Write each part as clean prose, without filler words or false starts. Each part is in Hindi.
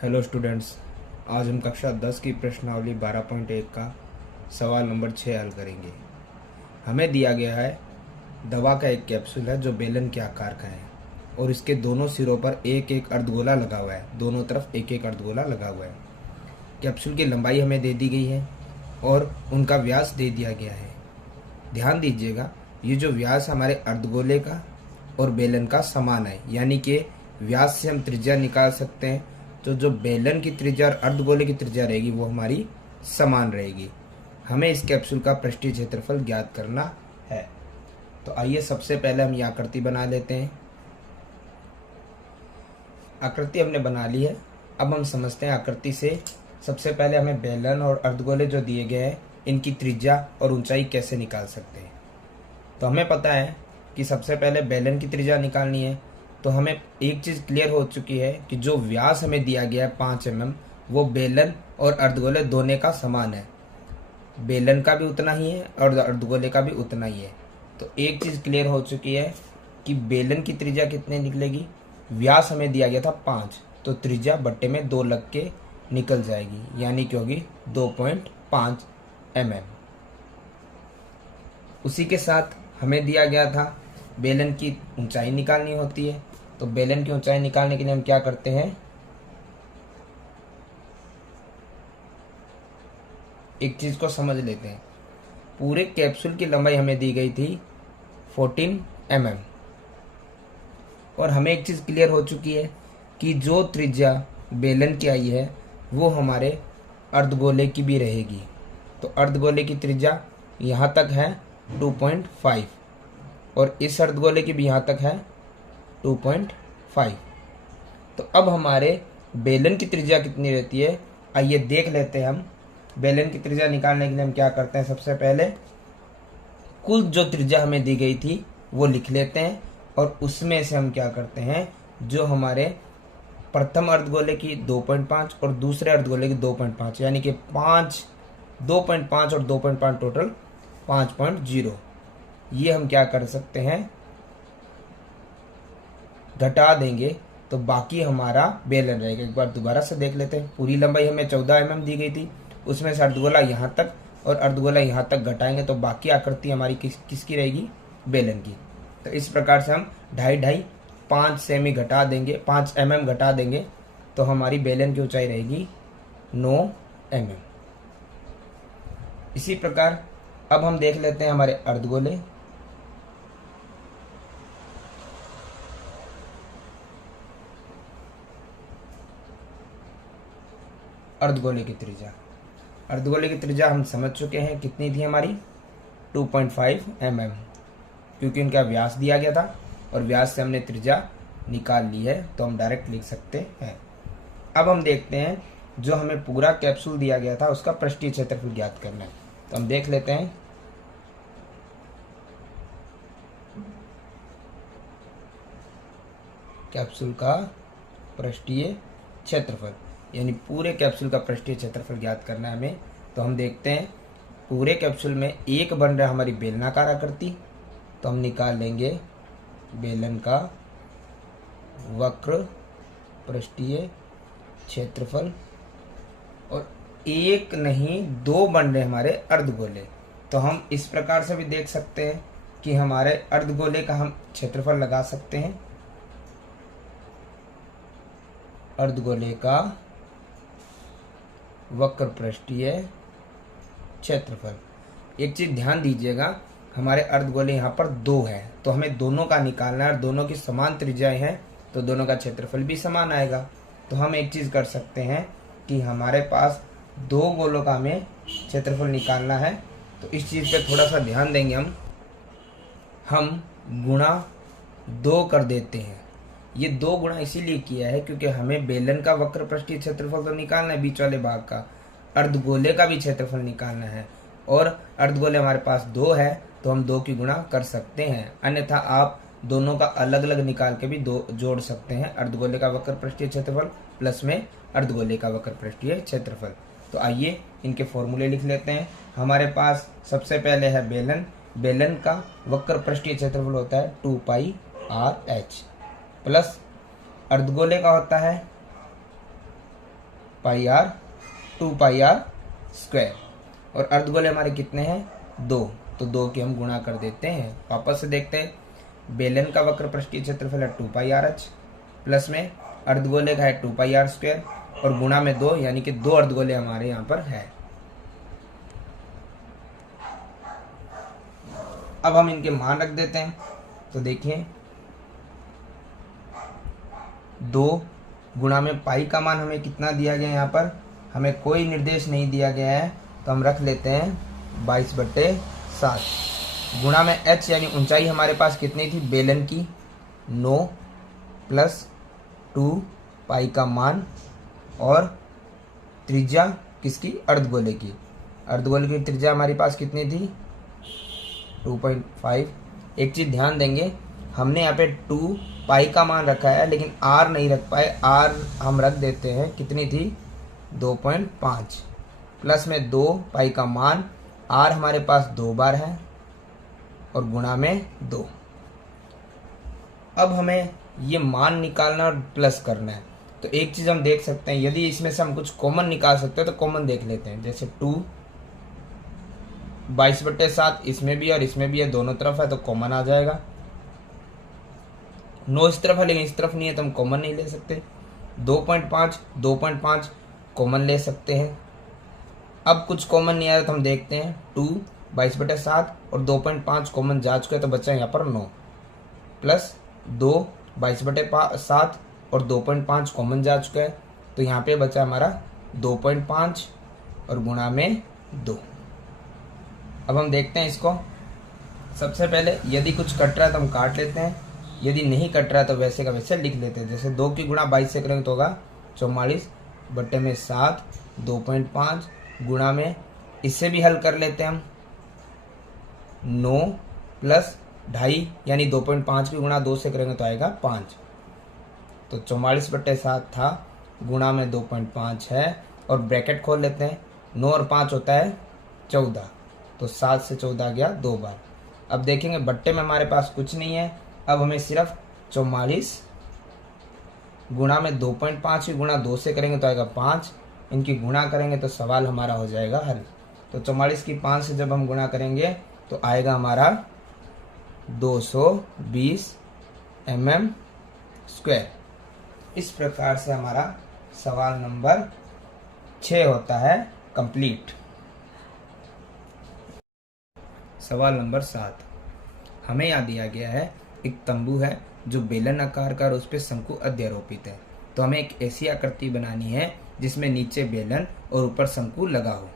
हेलो स्टूडेंट्स, आज हम कक्षा 10 की प्रश्नावली 12.1 का सवाल नंबर 6 हल करेंगे। हमें दिया गया है दवा का एक कैप्सूल है जो बेलन के आकार का है और इसके दोनों सिरों पर एक एक अर्धगोला लगा हुआ है। दोनों तरफ एक एक अर्धगोला लगा हुआ है। कैप्सूल की लंबाई हमें दे दी गई है और उनका व्यास दे दिया गया है। ध्यान दीजिएगा, ये जो व्यास हमारे अर्धगोले का और बेलन का समान है, यानी कि व्यास से हम त्रिज्या निकाल सकते हैं। तो जो बेलन की त्रिज्या और अर्धगोले की त्रिज्या रहेगी वो हमारी समान रहेगी। हमें इस कैप्सूल का पृष्ठीय क्षेत्रफल ज्ञात करना है। तो आइए सबसे पहले हम ये आकृति बना लेते हैं। आकृति हमने बना ली है। अब हम समझते हैं आकृति से। सबसे पहले हमें बेलन और अर्धगोले जो दिए गए हैं इनकी त्रिज्या और ऊंचाई कैसे निकाल सकते हैं। तो हमें पता है कि सबसे पहले बेलन की त्रिज्या निकालनी है। तो हमें एक चीज़ क्लियर हो चुकी है कि जो व्यास हमें दिया गया है 5 mm, वो बेलन और अर्धगोले दोनों का समान है। बेलन का भी उतना ही है और अर्धगोले का भी उतना ही है। तो एक चीज़ क्लियर हो चुकी है कि बेलन की त्रिज्या कितने निकलेगी। व्यास हमें दिया गया था 5, तो त्रिज्या बट्टे में 2 लग के निकल जाएगी, यानी कि होगी 2.5 mm। उसी के साथ हमें दिया गया था बेलन की ऊंचाई निकालनी होती है। तो बेलन की ऊंचाई निकालने के लिए हम क्या करते हैं, एक चीज को समझ लेते हैं। पूरे कैप्सूल की लंबाई हमें दी गई थी 14 mm और हमें एक चीज क्लियर हो चुकी है कि जो त्रिज्या बेलन की आई है वो हमारे अर्धगोले की भी रहेगी। तो अर्धगोले की त्रिज्या यहाँ तक है 2.5 और इस अर्धगोले की भी यहाँ तक है 2.5। तो अब हमारे बेलन की त्रिज्या कितनी रहती है, आइए देख लेते हैं हम। बेलन की त्रिज्या निकालने के लिए हम क्या करते हैं, सबसे पहले कुल जो त्रिज्या हमें दी गई थी वो लिख लेते हैं और उसमें से हम क्या करते हैं, जो हमारे प्रथम अर्धगोले की 2.5 और दूसरे अर्धगोले की 2.5, यानी कि 2.5 और 2.5 टोटल 5.0, ये हम क्या कर सकते हैं, घटा देंगे तो बाकी हमारा बेलन रहेगा। एक बार दोबारा से देख लेते हैं। पूरी लंबाई हमें 14 mm दी गई थी, उसमें से अर्धगोला यहाँ तक और अर्धगोला यहाँ तक घटाएंगे तो बाकी आकृति हमारी किसकी रहेगी, बेलन की। तो इस प्रकार से हम 2.5 5 सेमी घटा देंगे, 5 mm घटा देंगे तो हमारी बेलन की ऊंचाई रहेगी 9 mm। इसी प्रकार अब हम देख लेते हैं हमारे अर्धगोले। अर्धगोले की त्रिज्या हम समझ चुके हैं कितनी थी हमारी, 2.5 mm, क्योंकि उनका व्यास दिया गया था और व्यास से हमने त्रिज्या निकाल ली है तो हम डायरेक्ट लिख सकते हैं। अब हम देखते हैं जो हमें पूरा कैप्सूल दिया गया था उसका पृष्ठीय क्षेत्रफल ज्ञात करना है। तो हम देख लेते हैं। कैप्सूल का पृष्ठीय क्षेत्रफल, यानी पूरे कैप्सूल का पृष्ठीय क्षेत्रफल ज्ञात करना है हमें। तो हम देखते हैं पूरे कैप्सूल में एक बन रहा है हमारी बेलनाकार आकृति, तो हम निकाल लेंगे बेलन का वक्र पृष्ठीय क्षेत्रफल। और एक नहीं 2 बन रहे हमारे अर्धगोले, तो हम इस प्रकार से भी देख सकते हैं कि हमारे अर्धगोले का हम क्षेत्रफल लगा सकते हैं। अर्धगोले का वक्र पृष्ठीय क्षेत्रफल। एक चीज ध्यान दीजिएगा, हमारे अर्धगोले यहाँ पर 2 है तो हमें दोनों का निकालना है और दोनों की समान त्रिज्याएं हैं तो दोनों का क्षेत्रफल भी समान आएगा। तो हम एक चीज कर सकते हैं कि हमारे पास 2 गोलों का हमें क्षेत्रफल निकालना है, तो इस चीज पे थोड़ा सा ध्यान देंगे हम गुणा 2 कर देते हैं। ये 2 गुणा इसीलिए किया है क्योंकि हमें बेलन का वक्र पृष्ठीय क्षेत्रफल तो निकालना है, बीच वाले भाग का, अर्धगोले का भी क्षेत्रफल निकालना है और अर्धगोले हमारे पास 2 है तो हम 2 की गुणा कर सकते हैं। अन्यथा आप दोनों का अलग अलग निकाल के भी 2 जोड़ सकते हैं, अर्धगोले का वक्र पृष्ठीय क्षेत्रफल प्लस में अर्धगोले का वक्र पृष्ठीय क्षेत्रफल। तो आइए इनके फॉर्मूले लिख लेते हैं। हमारे पास सबसे पहले है बेलन का वक्र पृष्ठीय क्षेत्रफल होता है 2πr h प्लस अर्धगोले का होता है पाई आर 2 पाई आर स्क्वायर। और अर्धगोले हमारे कितने हैं 2, तो 2 की हम गुणा कर देते हैं। वापस से देखते हैं, बेलन का वक्र पृष्ठीय क्षेत्रफल है 2 पाई आर एच, प्लस में अर्धगोले का है 2 पाई आर स्क्वायर और गुणा में 2, यानी कि 2 अर्धगोले हमारे यहाँ पर है। अब हम इनके मान रख देते हैं। तो देखिए 2 गुणा में पाई का मान हमें कितना दिया गया है, यहाँ पर हमें कोई निर्देश नहीं दिया गया है, तो हम रख लेते हैं 22/7 गुणा में h यानी ऊंचाई हमारे पास कितनी थी बेलन की 9 प्लस 2 पाई का मान और त्रिज्या किसकी अर्धगोले की। अर्धगोले की त्रिज्या हमारी पास कितनी थी 2.5। एक चीज ध्यान देंगे, हमने यहाँ पे 2 पाई का मान रखा है लेकिन r नहीं रख पाए, r हम रख देते हैं कितनी थी 2.5 प्लस में 2 पाई का मान, r हमारे पास 2 बार है और गुणा में 2। अब हमें ये मान निकालना और प्लस करना है। तो एक चीज हम देख सकते हैं, यदि इसमें से हम कुछ कॉमन निकाल सकते हैं तो कॉमन देख लेते हैं। जैसे 2 22/7 इसमें भी और इसमें भी है, दोनों तरफ है तो कॉमन आ जाएगा। 9 इस तरफ है लेकिन इस तरफ नहीं है तो हम कॉमन नहीं ले सकते। 2.5 कॉमन ले सकते हैं। अब कुछ कॉमन नहीं आया तो हम देखते हैं 2 22/7 और 2.5 कॉमन जा चुके हैं तो बचा यहाँ पर 9 प्लस 2 22/7 और 2.5 कॉमन जा चुका है तो यहाँ पे बचा हमारा 2.5 और गुणा में 2। अब हम देखते हैं इसको। सबसे पहले यदि कुछ कट रहा है तो हम काट लेते हैं, यदि नहीं कट रहा है तो वैसे का वैसे लिख लेते हैं। जैसे 2 की गुणा 22 से करेंगे तो होगा 44/7 2.5 गुणा में, इससे भी हल कर लेते हैं हम 9 प्लस 2.5 यानी 2.5 की गुणा 2 से करेंगे तो आएगा 5। तो 44/7 था गुणा में 2.5 है और ब्रैकेट खोल लेते हैं। 9 और 5 होता है 14, तो 7 से 14 गया 2 बार। अब देखेंगे बट्टे में हमारे पास कुछ नहीं है, अब हमें सिर्फ 44 गुणा में 2.5 की गुणा 2 से करेंगे तो आएगा 5, इनकी गुणा करेंगे तो सवाल हमारा हो जाएगा हल। तो 44 की 5 से जब हम गुणा करेंगे तो आएगा हमारा 220 mm स्क्वायर। इस प्रकार से हमारा सवाल नंबर 6 होता है कंप्लीट। सवाल नंबर 7, हमें यहाँ दिया गया है एक तंबू है जो बेलन आकार का और उस पर शंकु अध्यारोपित है। तो हमें एक ऐसी आकृति बनानी है जिसमें नीचे बेलन और ऊपर शंकु लगा हो।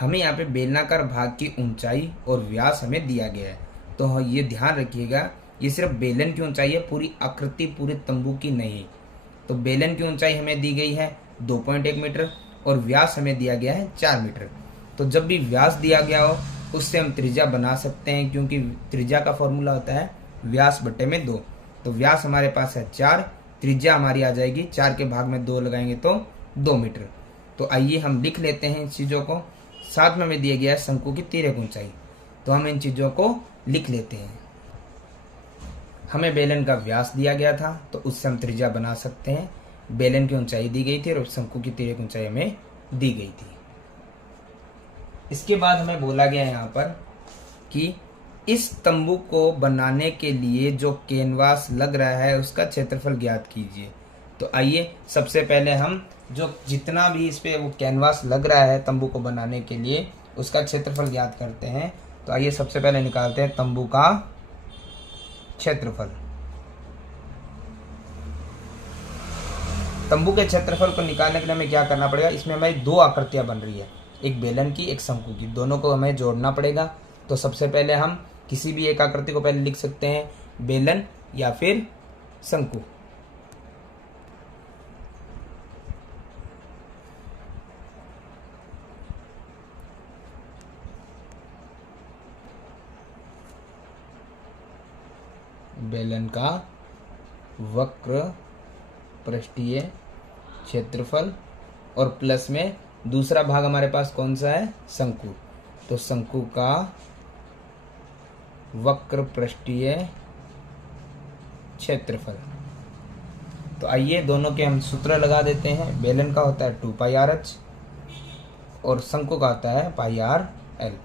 हमें यहाँ पे बेलनाकार भाग की ऊंचाई और व्यास हमें दिया गया है। तो ये ध्यान रखिएगा, ये सिर्फ बेलन की ऊंचाई है, पूरी आकृति पूरे तंबू की नहीं। तो बेलन की ऊंचाई हमें दी गई है 2.1 मीटर और व्यास हमें दिया गया है 4 मीटर। तो जब भी व्यास दिया गया हो उससे हम त्रिज्या बना सकते हैं, क्योंकि त्रिज्या का फॉर्मूला होता है व्यास बटे में 2। तो व्यास हमारे पास है 4, त्रिज्या हमारी आ जाएगी 4 के भाग में 2 लगाएंगे तो 2 मीटर। तो आइए हम लिख लेते हैं इन चीज़ों को। साथ में हमें दिया गया है शंकु की तिर्यक ऊंचाई, तो हम इन चीज़ों को लिख लेते हैं। हमें बेलन का व्यास दिया गया था तो उससे हम त्रिज्या बना सकते हैं। बेलन की ऊंचाई दी गई थी और शंकु की तिर्यक ऊंचाई हमें दी गई थी। इसके बाद हमें बोला गया है यहाँ पर कि इस तंबू को बनाने के लिए जो कैनवास लग रहा है उसका क्षेत्रफल ज्ञात कीजिए। तो आइए सबसे पहले हम जो जितना भी इस पे वो कैनवास लग रहा है तंबू को बनाने के लिए उसका क्षेत्रफल ज्ञात करते हैं। तो आइए सबसे पहले निकालते हैं तंबू का क्षेत्रफल। तंबू के क्षेत्रफल को निकालने के लिए हमें क्या करना पड़ेगा, इसमें हमें 2 आकृतियां बन रही है, एक बेलन की एक शंकु की, दोनों को हमें जोड़ना पड़ेगा। तो सबसे पहले हम किसी भी एक आकृति को पहले लिख सकते हैं, बेलन या फिर शंकु। बेलन का वक्र पृष्ठीय क्षेत्रफल और प्लस में दूसरा भाग हमारे पास कौन सा है, शंकु। तो शंकु का वक्र पृष्ठीय क्षेत्रफल। तो आइए दोनों के हम सूत्र लगा देते हैं। बेलन का होता है 2 पाई आर एच और शंकु का होता है पाई आर एल।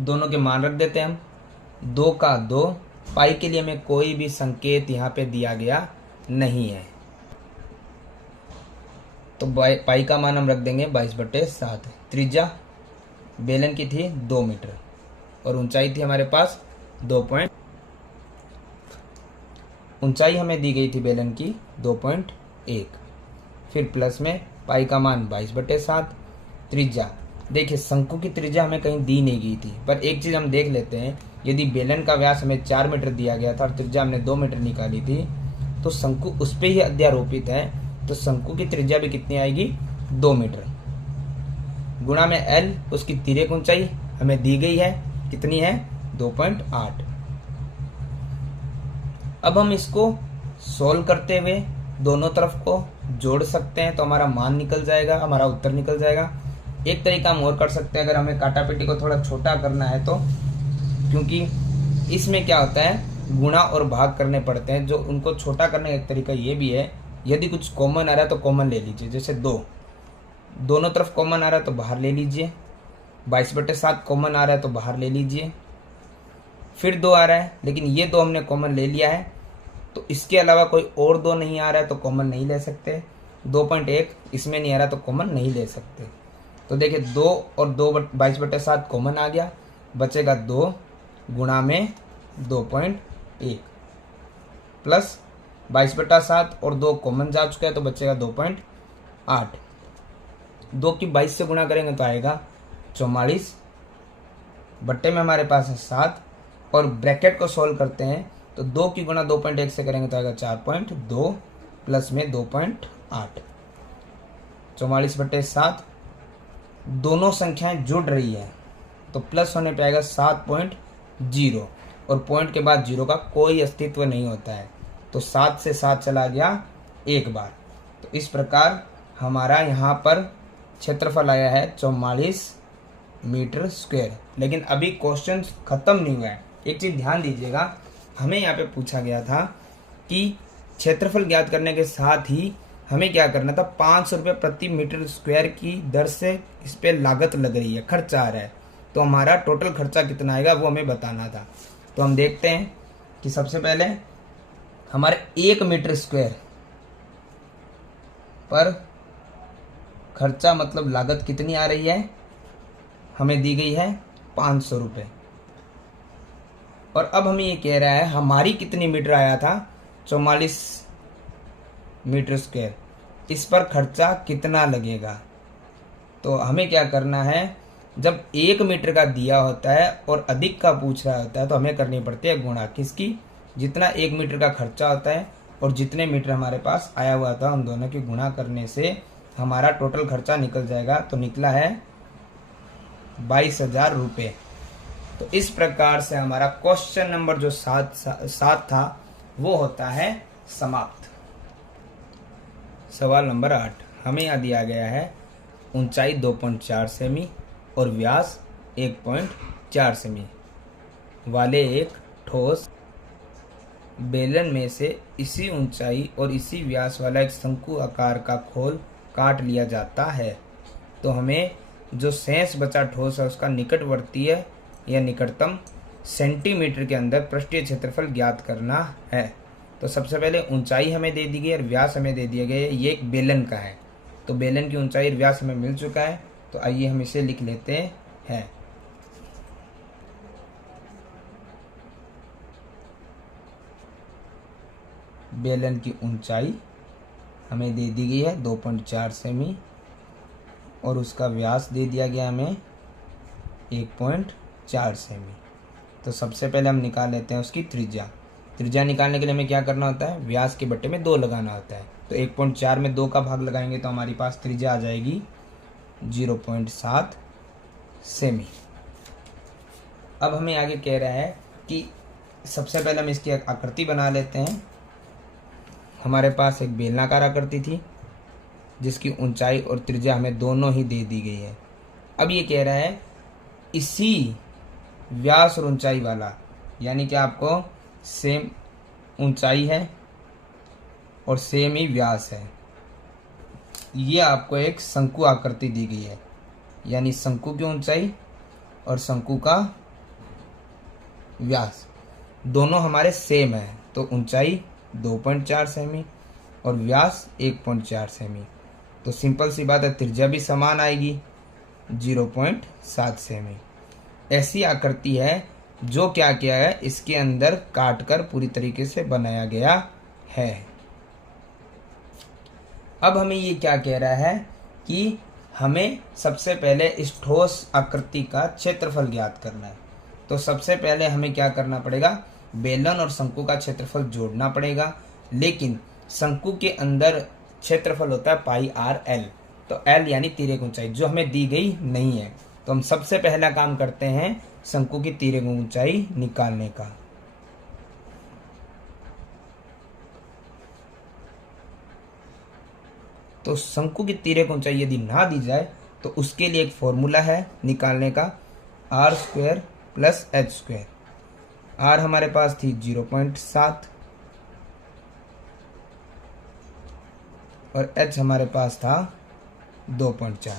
दोनों के मान रख देते हैं हम। 2 का 2, पाई के लिए हमें कोई भी संकेत यहाँ पे दिया गया नहीं है, तो पाई का मान हम रख देंगे 22/7। त्रिज्या बेलन की थी 2 मीटर और ऊंचाई थी हमारे पास 2 ऊंचाई हमें दी गई थी बेलन की 2.1। फिर प्लस में पाई का मान 22/7। त्रिज्या देखिए शंकु की त्रिज्या हमें कहीं दी नहीं गई थी, पर एक चीज़ हम देख लेते हैं, यदि बेलन का व्यास हमें 4 मीटर दिया गया था और त्रिज्या हमने 2 मीटर निकाली थी, तो शंकु उस पर ही अध्यारोपित है, तो शंकु की त्रिज्या भी कितनी आएगी 2 मीटर गुणा में एल, उसकी तिर्यक ऊंचाई हमें दी गई है, कितनी है 2.8। अब हम इसको सोल्व करते हुए दोनों तरफ को जोड़ सकते हैं, तो हमारा मान निकल जाएगा, हमारा उत्तर निकल जाएगा। एक तरीका हम और कर सकते हैं, अगर हमें काटापेटी को थोड़ा छोटा करना है तो, क्योंकि इसमें क्या होता है गुणा और भाग करने पड़ते हैं, जो उनको छोटा करने का एक तरीका ये भी है, यदि कुछ कॉमन आ रहा है तो कॉमन ले लीजिए। जैसे 2 दोनों तरफ कॉमन आ रहा है तो बाहर ले लीजिए, 22/7 कॉमन आ रहा है तो बाहर ले लीजिए। फिर 2 आ रहा है, लेकिन ये 2 हमने कॉमन ले लिया है, तो इसके अलावा कोई और 2 नहीं आ रहा है तो कॉमन नहीं ले सकते। 2.1 इसमें नहीं आ रहा तो कॉमन नहीं ले सकते। तो देखिए 2 और 2 22/7 कॉमन आ गया, बचेगा 2 गुणा में 2.1 प्लस 22/7 और 2 कॉमन जा चुका है तो बचेगा 2.8। 2 की 22 से गुणा करेंगे तो आएगा 44, बट्टे में हमारे पास है 7 और ब्रैकेट को सॉल्व करते हैं तो 2 की गुणा 2.1 से करेंगे तो आएगा 4.2 प्लस में 2.8। 44/7 दोनों संख्याएं जुड़ रही है तो प्लस होने पे आएगा 7.0 और पॉइंट के बाद 0 का कोई अस्तित्व नहीं होता है, तो 7 से 7 चला गया एक बार। तो इस प्रकार हमारा यहाँ पर क्षेत्रफल आया है 44 मीटर स्क्वायर। लेकिन अभी क्वेश्चन खत्म नहीं हुआ है, एक चीज ध्यान दीजिएगा, हमें यहाँ पे पूछा गया था कि क्षेत्रफल ज्ञात करने के साथ ही हमें क्या करना था, 500 रुपये प्रति मीटर स्क्वायर की दर से इस पे लागत लग रही है, खर्चा आ रहा है, तो हमारा टोटल खर्चा कितना आएगा वो हमें बताना था। तो हम देखते हैं कि सबसे पहले हमारे 1 मीटर स्क्वायर पर खर्चा मतलब लागत कितनी आ रही है, हमें दी गई है 500 रुपये। और अब हमें ये कह रहा है हमारी कितनी मीटर आया था 44 मीटर स्क्वायर, इस पर खर्चा कितना लगेगा। तो हमें क्या करना है, जब 1 मीटर का दिया होता है और अधिक का पूछ रहा होता है तो हमें करनी पड़ती है गुणा, किसकी, जितना 1 मीटर का खर्चा होता है और जितने मीटर हमारे पास आया हुआ था उन दोनों की गुणा करने से हमारा टोटल खर्चा निकल जाएगा। तो निकला है 22,000 रुपये। तो इस प्रकार से हमारा क्वेश्चन नंबर जो 7 था वो होता है समाप्त। सवाल नंबर 8 हमें यहाँ दिया गया है ऊंचाई 2.4 सेमी और व्यास 1.4 सेमी वाले एक ठोस बेलन में से इसी ऊंचाई और इसी व्यास वाला एक शंकु आकार का खोल काट लिया जाता है, तो हमें जो शेष बचा ठोस है उसका निकटवर्ती या निकटतम सेंटीमीटर के अंदर पृष्ठीय क्षेत्रफल ज्ञात करना है। तो सबसे पहले ऊंचाई हमें दे दी गई और व्यास हमें दे दिया गया है, ये एक बेलन का है, तो बेलन की ऊंचाई और व्यास हमें मिल चुका है। तो आइए हम इसे लिख लेते हैं। बेलन की ऊंचाई हमें दे दी गई है 2.4 सेमी और उसका व्यास दे दिया गया हमें 1.4 सेमी। तो सबसे पहले हम निकाल लेते हैं उसकी त्रिज्या। त्रिज्या निकालने के लिए हमें क्या करना होता है, व्यास के बट्टे में 2 लगाना होता है। तो 1.4 में 2 का भाग लगाएंगे तो हमारी पास त्रिज्या आ जाएगी 0.7 सेमी। अब हमें आगे कह रहा है कि सबसे पहले हम इसकी आकृति बना लेते हैं। हमारे पास एक बेलनाकार आकृति थी जिसकी ऊंचाई और त्रिज्या हमें दोनों ही दे दी गई है। अब ये कह रहा है इसी व्यास और ऊंचाई वाला, यानी कि आपको सेम ऊंचाई है और सेम ही व्यास है। ये आपको एक शंकु आकृति दी गई है, यानी शंकु की ऊंचाई और शंकु का व्यास दोनों हमारे सेम है, तो ऊंचाई 2.4 सेमी और व्यास 1.4 सेमी। तो सिंपल सी बात है, त्रिज्या भी समान आएगी 0.7 सेमी। ऐसी आकृति है जो क्या किया है, इसके अंदर काटकर पूरी तरीके से बनाया गया है। अब हमें ये क्या कह रहा है कि हमें सबसे पहले इस ठोस आकृति का क्षेत्रफल ज्ञात करना है। तो सबसे पहले हमें क्या करना पड़ेगा, बेलन और शंकु का क्षेत्रफल जोड़ना पड़ेगा। लेकिन शंकु के अंदर क्षेत्रफल होता है पाई आर एल, तो एल यानी तिर्यक ऊंचाई जो हमें दी गई नहीं है। तो हम सबसे पहला काम करते हैं शंकु की तिर्यक ऊंचाई निकालने का। तो शंकु की तिर्यक ऊंचाई यदि ना दी जाए तो उसके लिए एक फॉर्मूला है निकालने का, R square plus H square. R हमारे पास थी 0.7 और एच हमारे पास था 2.4।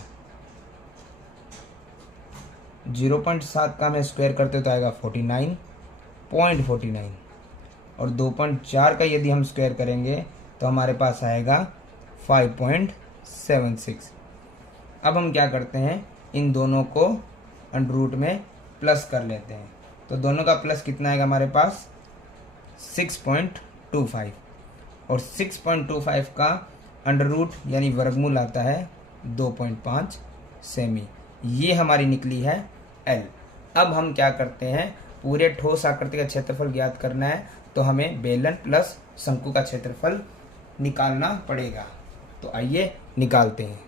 0.7 का हमें स्क्वायर करते तो आएगा 49.49 और 2.4 का यदि हम स्क्वायर करेंगे तो हमारे पास आएगा 5.76। अब हम क्या करते हैं, इन दोनों को अंडर रूट में प्लस कर लेते हैं। तो दोनों का प्लस कितना आएगा हमारे पास 6.25 और 6.25 का अंडर रूट यानी वर्गमूल आता है 2.5 सेमी। ये हमारी निकली है एल। अब हम क्या करते हैं, पूरे ठोस आकृति का क्षेत्रफल ज्ञात करना है, तो हमें बेलन प्लस शंकु का क्षेत्रफल निकालना पड़ेगा। तो आइए निकालते हैं।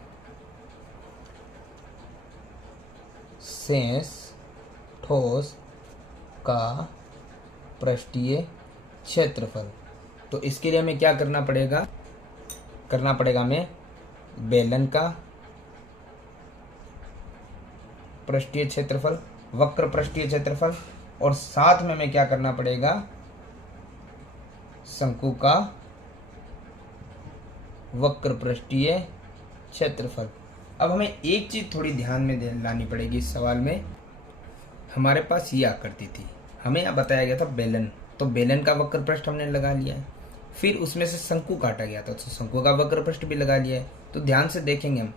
शेष ठोस का पृष्ठीय क्षेत्रफल। तो इसके लिए हमें क्या करना पड़ेगा, हमें बेलन का पृष्ठीय क्षेत्रफल, वक्र पृष्ठीय क्षेत्रफल, और साथ में हमें क्या करना पड़ेगा, शंकु का वक्र पृष्ठीय क्षेत्रफल। अब हमें एक चीज थोड़ी ध्यान में लानी पड़ेगी इस सवाल में। हमारे पास ये आकृति थी, हमें यहाँ बताया गया था बेलन, तो बेलन का वक्र पृष्ठ हमने लगा लिया है। फिर उसमें से शंकु काटा गया था, तो शंकु का वक्र पृष्ठ भी लगा लिया है। तो ध्यान से देखेंगे हम,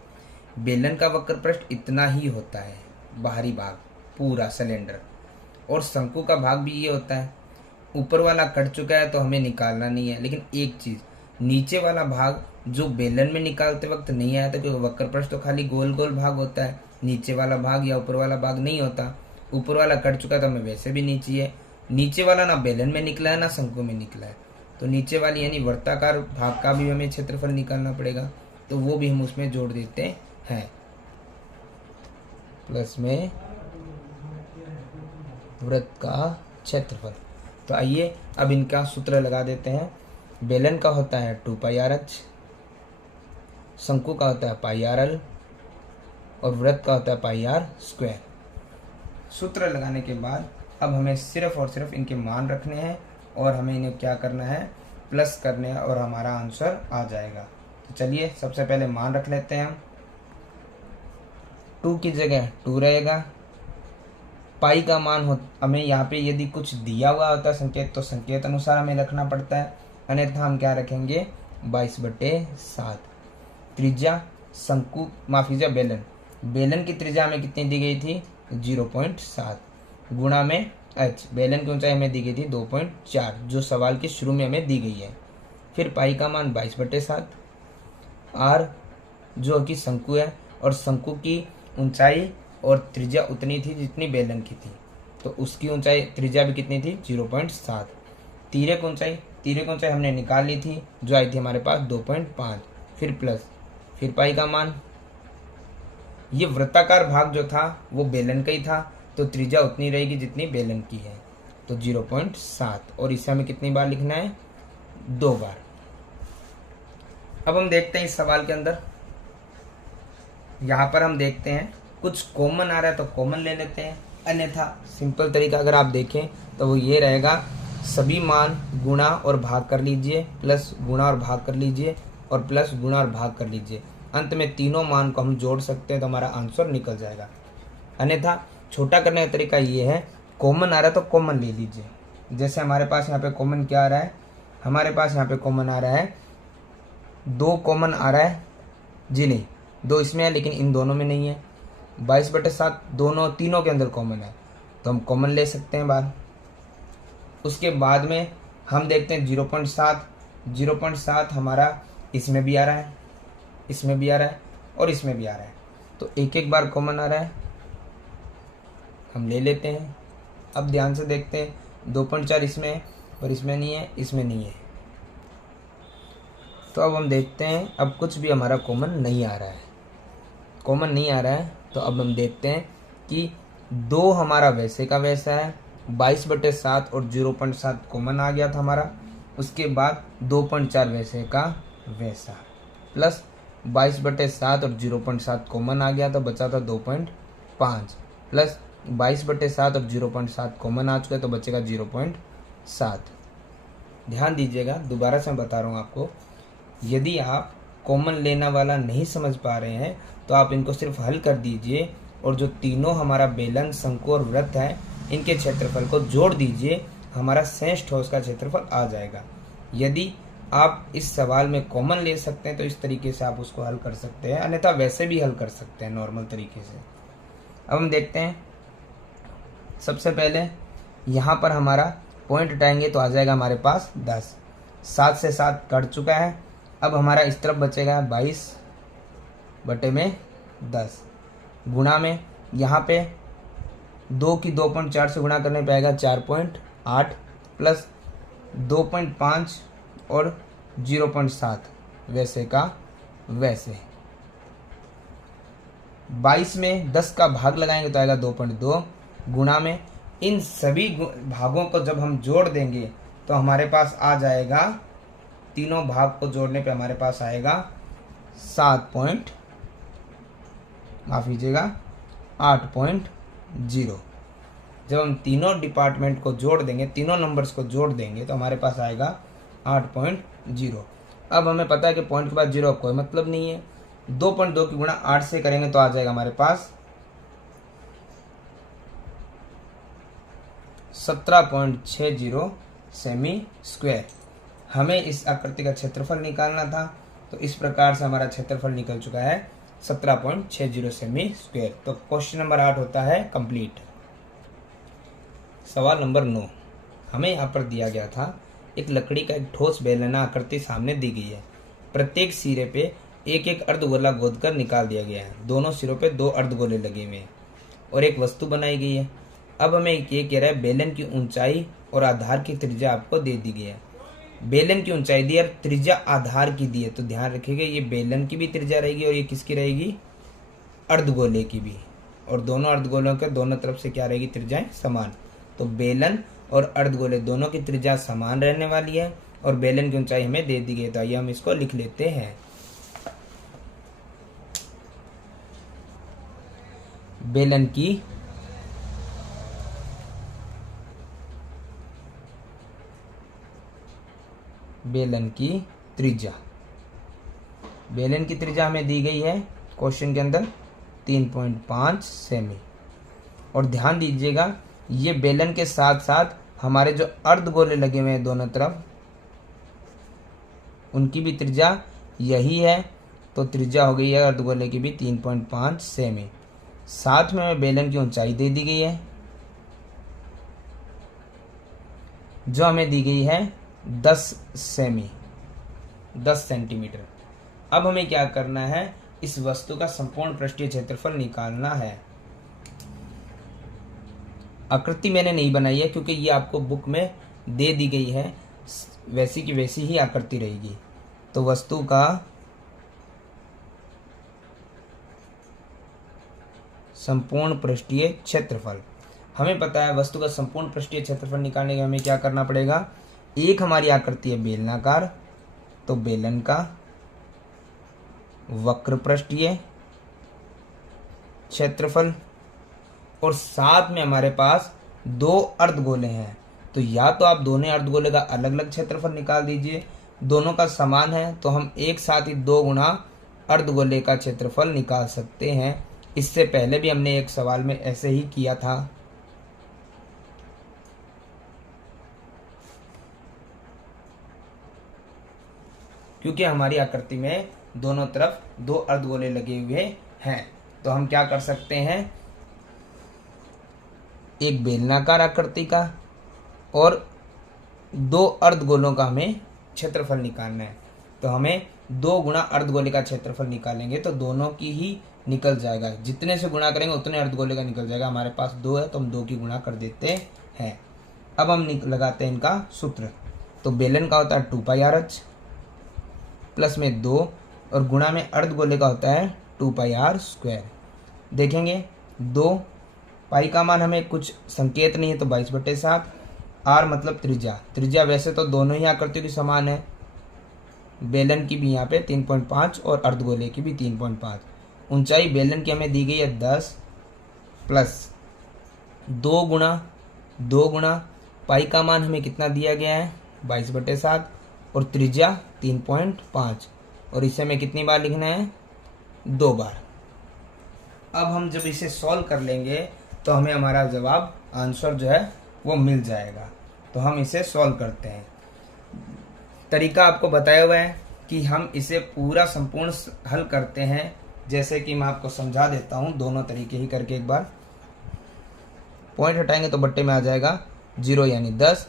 बेलन का वक्र पृष्ठ इतना ही होता है, बाहरी भाग पूरा सिलेंडर, और शंकु का भाग भी ये होता है। ऊपर वाला कट चुका है तो हमें निकालना नहीं है, लेकिन एक चीज, नीचे वाला भाग जो बेलन में निकालते वक्त नहीं आया था, क्योंकि वक्र पृष्ठ तो खाली गोल गोल भाग होता है, नीचे वाला भाग या ऊपर वाला भाग नहीं होता। ऊपर वाला कट चुका तो हमें वैसे भी नीचे है, नीचे वाला ना बेलन में निकला है ना शंकु में निकला है, तो नीचे वाली यानी वृत्ताकार भाग का भी हमें क्षेत्रफल निकालना पड़ेगा, तो वो भी हम उसमें जोड़ देते हैं। प्लस में वृत्त का क्षेत्रफल। तो आइए अब इनका सूत्र लगा देते हैं। बेलन का होता है 2πrh, शंकु का होता है πrl और वृत्त का होता है πr²। सूत्र लगाने के बाद अब हमें सिर्फ और सिर्फ इनके मान रखने हैं और हमें इन्हें क्या करना है, प्लस करने हैं, और हमारा आंसर आ जाएगा। तो चलिए सबसे पहले मान रख लेते हैं हम। 2 की जगह 2 रहेगा। पाई का मान हमें यहाँ पे यदि कुछ दिया हुआ होता है संकेत, तो संकेत अनुसार हमें रखना पड़ता है, अन्यथा हम क्या रखेंगे 22/7। त्रिज्या शंकु माफीजिया बेलन की त्रिज्या हमें कितनी दी गई थी 0.7 गुणा में एच, बेलन की ऊंचाई हमें दी गई थी 2.4 जो सवाल के शुरू में हमें दी गई है। फिर पाई का मान 22/7, आर जो कि शंकु है, और शंकु की ऊंचाई और त्रिज्या उतनी थी जितनी बेलन की थी, तो उसकी ऊंचाई त्रिज्या भी कितनी थी 0.7। तिर्यक ऊंचाई हमने निकाल ली थी जो आई थी हमारे पास 2.5, फिर प्लस, फिर पाई का मान। ये वृत्ताकार भाग जो था वो बेलन का ही था, तो त्रिज्या उतनी रहेगी जितनी बेलन की है, तो 0.7, और इसे हमें कितनी बार लिखना है 2 बार। अब हम देखते हैं इस सवाल के अंदर, यहाँ पर हम देखते हैं कुछ कॉमन आ रहा है तो कॉमन ले लेते हैं, अन्यथा सिंपल तरीका अगर आप देखें तो वो ये रहेगा, सभी मान गुणा और भाग कर लीजिए, प्लस गुणा और भाग कर लीजिए, और प्लस गुणा और भाग कर लीजिए। अंत में तीनों मान को हम जोड़ सकते हैं तो हमारा आंसर निकल जाएगा। अन्यथा छोटा करने का तरीका ये है, कॉमन आ रहा है तो कॉमन ले लीजिए। जैसे हमारे पास यहाँ पे कॉमन क्या आ रहा है, हमारे पास यहाँ पे कॉमन आ रहा है 2 कॉमन आ रहा है जी, नहीं 2 इसमें है लेकिन इन दोनों में नहीं है। 22/7 दोनों तीनों के अंदर कॉमन है तो हम कॉमन ले सकते हैं बाहर। उसके बाद में हम देखते हैं 0.7 हमारा इसमें भी आ रहा है, इसमें भी आ रहा है और इसमें भी आ रहा है, तो एक एक बार कॉमन आ रहा है, हम ले लेते हैं। अब ध्यान से देखते हैं 2.4 इसमें है और इसमें नहीं है, इसमें नहीं है, तो अब हम देखते हैं अब कुछ भी हमारा कॉमन नहीं आ रहा है, कॉमन नहीं आ रहा है। तो अब हम देखते हैं कि 2 हमारा वैसे का वैसा है, 22/7 और 0.7 कॉमन आ गया था हमारा। उसके बाद 2.4 वैसे का वैसा, प्लस 22/7 और 0.7 कॉमन आ गया तो बचा था 2.5, प्लस 22/7 और 0.7 कॉमन आ चुका है तो बचेगा 0.7। ध्यान दीजिएगा, दोबारा से मैं बता रहा हूँ आपको, यदि आप कॉमन लेना वाला नहीं समझ पा रहे हैं तो आप इनको सिर्फ हल कर दीजिए और जो तीनों हमारा बेलन, शंकु और वृत्त है इनके क्षेत्रफल को जोड़ दीजिए, हमारा शेष ठोस का क्षेत्रफल आ जाएगा। यदि आप इस सवाल में कॉमन ले सकते हैं तो इस तरीके से आप उसको हल कर सकते हैं, अन्यथा वैसे भी हल कर सकते हैं नॉर्मल तरीके से। अब हम देखते हैं, सबसे पहले यहाँ पर हमारा पॉइंट उठाएंगे तो आ जाएगा हमारे पास 10, 7 से 7 कट चुका है। अब हमारा इस तरफ बचेगा 22/10, गुणा में यहाँ पे 2 की 2.4 से गुणा करने पे आएगा 4.8, प्लस 2.5 और 0.7 वैसे का वैसे। 22 में 10 का भाग लगाएंगे तो आएगा 2.2, गुणा में इन सभी भागों को जब हम जोड़ देंगे तो हमारे पास आ जाएगा, तीनों भाग को जोड़ने पे हमारे पास आएगा 8.0। जब हम तीनों डिपार्टमेंट को जोड़ देंगे, तीनों नंबर्स को जोड़ देंगे तो हमारे पास आएगा 8.0। अब हमें पता है कि पॉइंट के बाद 0 कोई मतलब नहीं है, 2.2 की गुणा 8 से करेंगे तो आ जाएगा हमारे पास 17.60 सेमी स्क्वायर। हमें इस आकृति का क्षेत्रफल निकालना था तो इस प्रकार से हमारा क्षेत्रफल निकल चुका है 17.60 सेमी स्क्वायर। तो क्वेश्चन नंबर 8 होता है कंप्लीट। सवाल नंबर 9, हमें यहाँ पर दिया गया था एक लकड़ी का एक ठोस बेलना आकृति सामने दी गई है, प्रत्येक सिरे पे एक एक अर्धगोला गोदकर निकाल दिया गया है, दोनों सिरों पे 2 अर्धगोले लगे हुए हैं और एक वस्तु बनाई गई है। अब हमें ये कह रहा है बेलन की ऊंचाई और आधार की त्रिज्या आपको दे दी गई है। बेलन की ऊंचाई दी और त्रिज्या आधार की दी है, तो ध्यान रखिएगा ये बेलन की भी त्रिज्या रहेगी और ये किसकी रहेगी, अर्धगोले की भी, और दोनों अर्धगोलों के दोनों तरफ से क्या रहेगी, त्रिज्याएं समान। तो बेलन और अर्धगोले दोनों की त्रिज्या समान रहने वाली है और बेलन की ऊंचाई हमें दे दी गई है, तो आइए हम इसको लिख लेते हैं। बेलन की त्रिज्या, बेलन की त्रिज्या हमें दी गई है क्वेश्चन के अंदर 3.5 सेमी। और ध्यान दीजिएगा ये बेलन के साथ साथ हमारे जो अर्धगोले लगे हुए हैं दोनों तरफ, उनकी भी त्रिज्या यही है, तो त्रिज्या हो गई है अर्धगोले की भी 3.5 सेमी। साथ में हमें बेलन की ऊंचाई दे दी गई है जो हमें दी गई है 10 सेमी, 10 सेंटीमीटर। अब हमें क्या करना है, इस वस्तु का संपूर्ण पृष्ठीय क्षेत्रफल निकालना है। आकृति मैंने नहीं बनाई है क्योंकि ये आपको बुक में दे दी गई है, वैसी की वैसी ही आकृति रहेगी। तो वस्तु का संपूर्ण पृष्ठीय क्षेत्रफल, हमें पता है वस्तु का संपूर्ण पृष्ठीय क्षेत्रफल निकालने के हमें क्या करना पड़ेगा, एक हमारी आकृति है बेलनाकार, तो बेलन का वक्र पृष्ठीय क्षेत्रफल, और साथ में हमारे पास 2 अर्धगोले हैं तो या तो आप दोनों अर्धगोले का अलग अलग क्षेत्रफल निकाल दीजिए, दोनों का समान है तो हम एक साथ ही 2 गुना अर्धगोले का क्षेत्रफल निकाल सकते हैं। इससे पहले भी हमने एक सवाल में ऐसे ही किया था। क्योंकि हमारी आकृति में दोनों तरफ 2 अर्धगोले लगे हुए हैं, तो हम क्या कर सकते हैं, एक बेलनाकार आकृति का और 2 अर्धगोलों का हमें क्षेत्रफल निकालना है। तो हमें 2 गुना अर्धगोले का क्षेत्रफल निकालेंगे तो दोनों की ही निकल जाएगा, जितने से गुणा करेंगे उतने अर्धगोले का निकल जाएगा। हमारे पास 2 है तो हम 2 की गुणा कर देते हैं। अब हम लगाते हैं इनका सूत्र। तो बेलन का होता है 2πrh प्लस में 2 और गुणा में अर्धगोले का होता है 2πr²। देखेंगे 2 पाई का मान हमें कुछ संकेत नहीं है तो 22/7, r मतलब त्रिज्या वैसे तो दोनों ही आकृतियों की समान है, बेलन की भी यहाँ पे 3.5 और अर्धगोले की भी 3.5। ऊंचाई बेलन की हमें दी गई है 10 प्लस 2 गुणा पाई का मान हमें कितना दिया गया है 22/7 और त्रिज्या 3.5 और इसे हमें कितनी बार लिखना है 2 बार। अब हम जब इसे सॉल्व कर लेंगे तो हमें हमारा जवाब आंसर जो है वो मिल जाएगा। तो हम इसे सॉल्व करते हैं। तरीका आपको बताया हुआ है कि हम इसे पूरा संपूर्ण हल करते हैं। जैसे कि मैं आपको समझा देता हूँ दोनों तरीके ही करके। एक बार पॉइंट हटाएंगे तो बट्टे में आ जाएगा 0 यानी 10।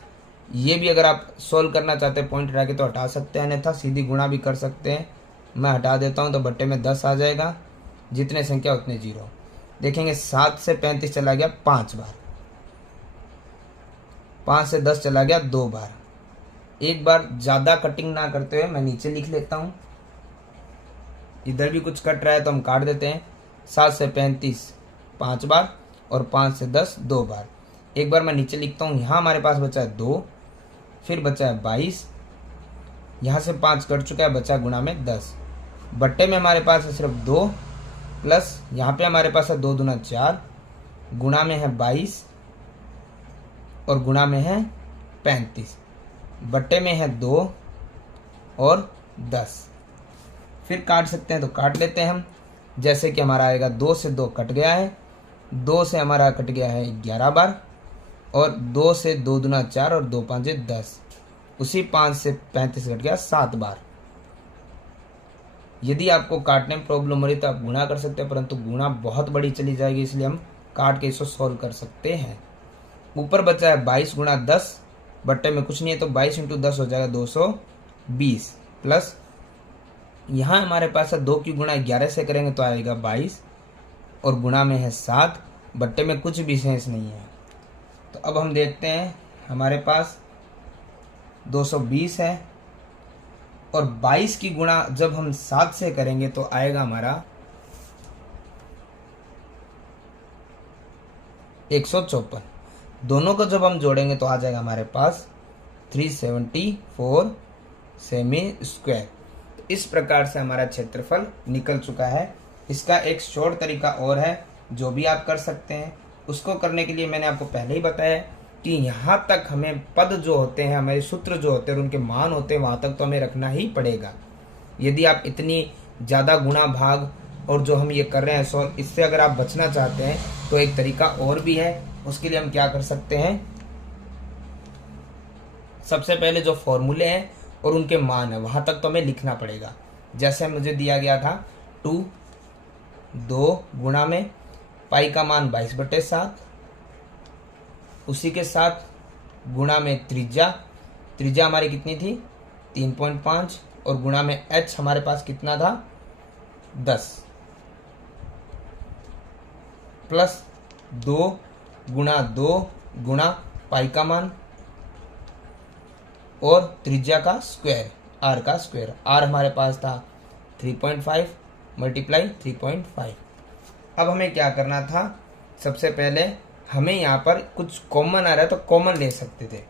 ये भी अगर आप सॉल्व करना चाहते हैं पॉइंट हटा के तो हटा सकते हैं, अन्यथा सीधी गुणा भी कर सकते हैं। मैं हटा देता हूँ तो बट्टे में 10 आ जाएगा, जितने संख्या उतने 0। देखेंगे 7 से 35 चला गया 5 बार, 5 से 10 चला गया 2 बार। एक बार ज़्यादा कटिंग ना करते हुए मैं नीचे लिख लेता हूँ, इधर भी कुछ कट रहा है तो हम काट देते हैं। 7 से 35 5 बार और 5 से 10 2 बार। एक बार मैं नीचे लिखता हूँ, यहाँ हमारे पास बचा है 2, फिर बचा है 22, यहाँ से 5 कट चुका है, बचा गुणा में 10। बट्टे में हमारे पास है सिर्फ 2 प्लस यहाँ पे हमारे पास है 2 दूना 4, गुणा में है 22 और गुणा में है 35। बट्टे में है 2 और 10। फिर काट सकते हैं तो काट लेते हैं हम। जैसे कि हमारा आएगा 2 से 2 कट गया है, 2 से हमारा कट गया है 11 बार और 2 से 2 दूना 4 और 2 5 10। उसी 5 से 35 कट गया 7 बार। यदि आपको काटने में प्रॉब्लम हो रही तो आप गुणा कर सकते हैं, परंतु गुणा बहुत बड़ी चली जाएगी, इसलिए हम काट के इसको सॉल्व कर सकते हैं। ऊपर बचा है 22 गुणा 10, बट्टे में कुछ नहीं है तो 22 × 10 हो जाएगा 220 प्लस यहाँ हमारे पास है 2 की गुणा 11 से करेंगे तो आएगा 22 और गुणा में है 7, बट्टे में कुछ भी शेष नहीं है। तो अब हम देखते हैं हमारे पास 220 है और 22 की गुणा जब हम 7 से करेंगे तो आएगा हमारा 154। दोनों को जब हम जोड़ेंगे तो आ जाएगा हमारे पास 374 सेमी स्क्वायर। इस प्रकार से हमारा क्षेत्रफल निकल चुका है। इसका एक शॉर्ट तरीका और है जो भी आप कर सकते हैं। उसको करने के लिए मैंने आपको पहले ही बताया कि यहाँ तक हमें पद जो होते हैं, हमारे सूत्र जो होते हैं, उनके मान होते हैं, वहाँ तक तो हमें रखना ही पड़ेगा। यदि आप इतनी ज़्यादा गुणा भाग और जो हम ये कर रहे हैं सॉल्व, इससे अगर आप बचना चाहते हैं तो एक तरीका और भी है। उसके लिए हम क्या कर सकते हैं, सबसे पहले जो फॉर्मूले हैं और उनके मान है वहाँ तक तो हमें लिखना पड़ेगा। जैसे मुझे दिया गया था 2 गुणा में पाई का मान 22/7, उसी के साथ गुणा में त्रिज्या हमारी कितनी थी 3.5 और गुणा में h हमारे पास कितना था 10 प्लस 2 गुणा पाई का मान और त्रिज्या का स्क्वायर r का स्क्वायर। r हमारे पास था 3.5 मल्टीप्लाई 3.5। अब हमें क्या करना था, सबसे पहले हमें यहाँ पर कुछ कॉमन आ रहा है तो कॉमन ले सकते थे।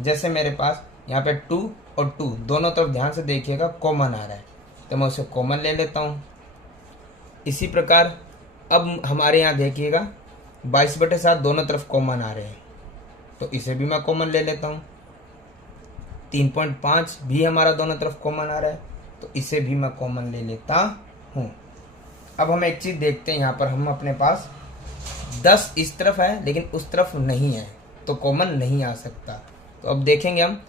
जैसे मेरे पास यहाँ पे 2 और 2 दोनों तरफ ध्यान से देखिएगा कॉमन आ रहा है तो मैं उसे कॉमन ले लेता हूँ। इसी प्रकार अब हमारे यहाँ देखिएगा 22/7 दोनों तरफ कॉमन आ रहे हैं तो इसे भी मैं कॉमन ले लेता हूँ। 3.5 भी हमारा दोनों तरफ कॉमन आ रहा है, तो इसे भी मैं कॉमन ले लेता हूँ। अब हम एक चीज़ देखते हैं, यहाँ पर हम अपने पास 10 इस तरफ है लेकिन उस तरफ नहीं है, तो कॉमन नहीं आ सकता। तो अब देखेंगे हम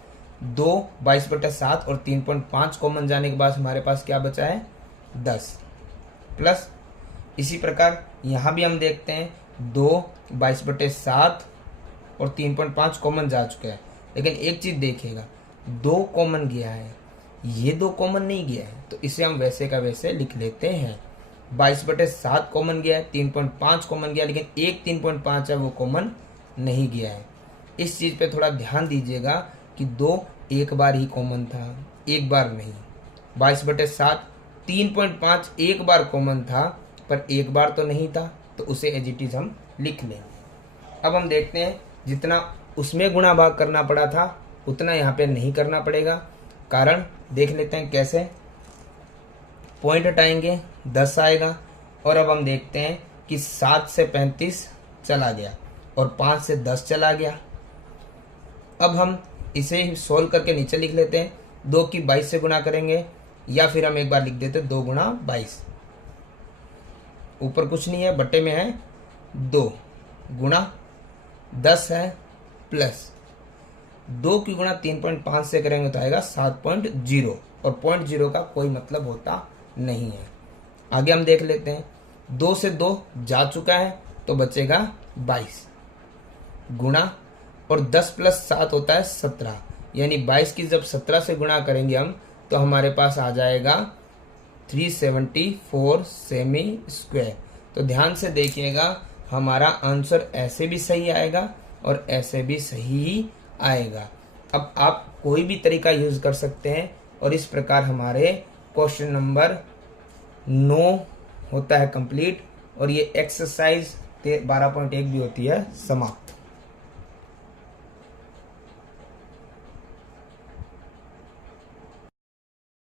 2 22/7 और 3.5 कॉमन जाने के बाद हमारे पास क्या बचा है 10 प्लस। इसी प्रकार यहाँ भी हम देखते हैं 2 22/7 और 3.5 कॉमन जा चुका है, लेकिन एक चीज़ देखिएगा 2 कॉमन गया है, ये 2 कॉमन नहीं गया है, तो इसे हम वैसे का वैसे लिख लेते हैं। 22/7 कॉमन गया है, 3.5 कॉमन गया, लेकिन एक 3.5 है वो कॉमन नहीं गया है। इस चीज़ पे थोड़ा ध्यान दीजिएगा कि 2 एक बार ही कॉमन था, एक बार नहीं। 22/7 3.5 एक बार कॉमन था पर एक बार तो नहीं था, तो उसे एज इट इज हम लिख लें। अब हम देखते हैं जितना उसमें गुणा भाग करना पड़ा था उतना यहाँ पे नहीं करना पड़ेगा। कारण देख लेते हैं कैसे। पॉइंट हटाएंगे 10 आएगा, और अब हम देखते हैं कि 7 से 35 चला गया और 5 से 10 चला गया। अब हम इसे सोल्व करके नीचे लिख लेते हैं, 2 की 22 से गुणा करेंगे, या फिर हम एक बार लिख देते 2 गुणा 22। ऊपर कुछ नहीं है, बट्टे में है 2 गुणा 10 है प्लस 2 की गुणा 3.5 से करेंगे तो आएगा 7.0, और 0.0 का कोई मतलब होता नहीं है। आगे हम देख लेते हैं, 2 से 2 जा चुका है तो बचेगा 22 गुणा, और 10 प्लस 7 होता है 17, यानी 22 की जब 17 से गुणा करेंगे हम तो हमारे पास आ जाएगा 374 सेमी स्क्वायर। तो ध्यान से देखिएगा, हमारा आंसर ऐसे भी सही आएगा और ऐसे भी सही ही आएगा। अब आप कोई भी तरीका यूज कर सकते हैं, और इस प्रकार हमारे क्वेश्चन नंबर 9 होता है कंप्लीट, और ये एक्सरसाइज 12.1 भी होती है समाप्त।